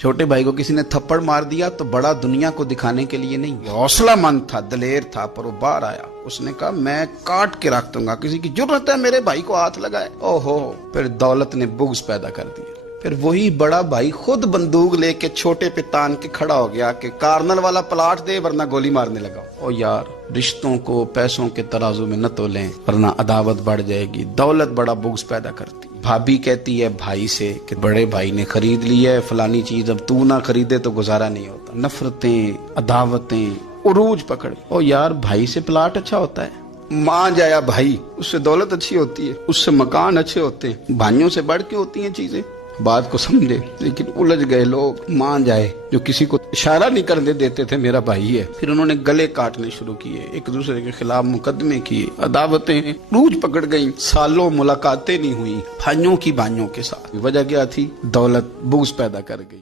چھوٹے بھائی کو کسی نے تھپڑ مار دیا تو بڑا دنیا کو دکھانے کے لیے نہیں، حوصلہ مند تھا، دلیر تھا، پر وہ باہر آیا، اس نے کہا میں کاٹ کے رکھ دوں گا، کسی کی جرت ہے میرے بھائی کو ہاتھ لگائے؟ اوہو، پھر دولت نے بغض پیدا کر دیا۔ پھر وہی بڑا بھائی خود بندوق لے کے چھوٹے پہ تان کے کھڑا ہو گیا کہ کارنل والا پلاٹ دے ورنہ گولی مارنے لگا۔ او یار، رشتوں کو پیسوں کے ترازو میں نہ تولیں ورنہ عداوت بڑھ جائے گی، دولت بڑا بغض پیدا کرتی۔ بھابھی کہتی ہے بھائی سے کہ بڑے بھائی نے خرید لی ہے فلانی چیز، اب تو نہ خریدے تو گزارا نہیں ہوتا، نفرتیں، عداوتیں عروج پکڑ۔ او یار، بھائی سے پلاٹ اچھا ہوتا ہے، ماں جایا بھائی، اس سے دولت اچھی ہوتی ہے، اس سے مکان اچھے ہوتے ہیں، بھائیوں سے بڑھ کے ہوتی ہیں چیزیں۔ بات کو سمجھے، لیکن الجھ گئے لوگ۔ ماں جائے جو کسی کو اشارہ نہیں کرنے دیتے تھے میرا بھائی ہے، پھر انہوں نے گلے کاٹنے شروع کیے، ایک دوسرے کے خلاف مقدمے کیے، عداوتیں روج پکڑ گئیں، سالوں ملاقاتیں نہیں ہوئی بھائیوں کی بھائیوں کے ساتھ۔ وجہ کیا تھی؟ دولت بغض پیدا کر گئی۔